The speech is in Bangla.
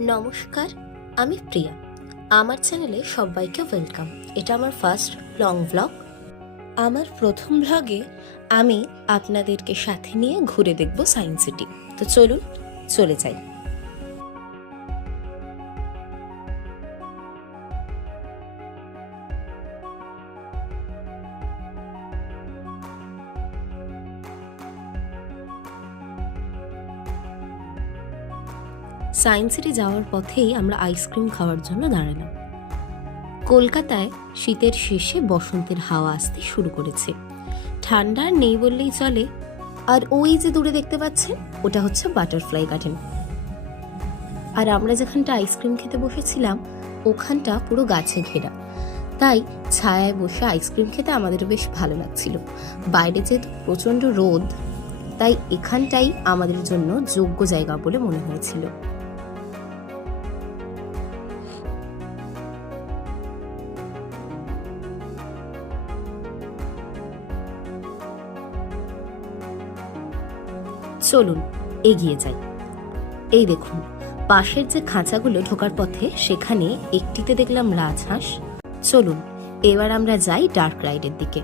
নমস্কার, আমি প্রিয়া। আমার চ্যানেলে সবাইকে ওয়েলকাম। এটা আমার ফার্স্ট লং ভ্লগ। আমার প্রথম ভ্লগে আমি আপনাদেরকে সাথে নিয়ে ঘুরে দেখব সায়েন্স সিটি। তো চলুন চলে যাই। সায়েন্স সিটি যাওয়ার পথেই আমরা আইসক্রিম খাওয়ার জন্য দাঁড়ালাম। কলকাতায় শীতের শেষে বসন্তের হাওয়া আসতে শুরু করেছে। ঠান্ডা আর নেই বললেই চলে। আর ওই যে দূরে দেখতে পাচ্ছেন, ওটা হচ্ছে বাটারফ্লাই গার্ডেন। আর আমরা যেখানটা আইসক্রিম খেতে বসেছিলাম ওখানটা পুরো গাছে ঘেরা, তাই ছায়ায় বসে আইসক্রিম খেতে আমাদের বেশ ভালো লাগছিল। বাইরে যেহেতু প্রচণ্ড রোদ, তাই এখানটাই আমাদের জন্য যোগ্য জায়গা বলে মনে হয়েছিল। চলুন এগিয়ে যাই। এই দেখুন, পাশের যে খাঁচাগুলো ঢোকার পথে সেখানে একটিতে দেখলাম রাজহাঁস। চলুন এবার আমরা যাই ডার্ক রাইডের দিকে।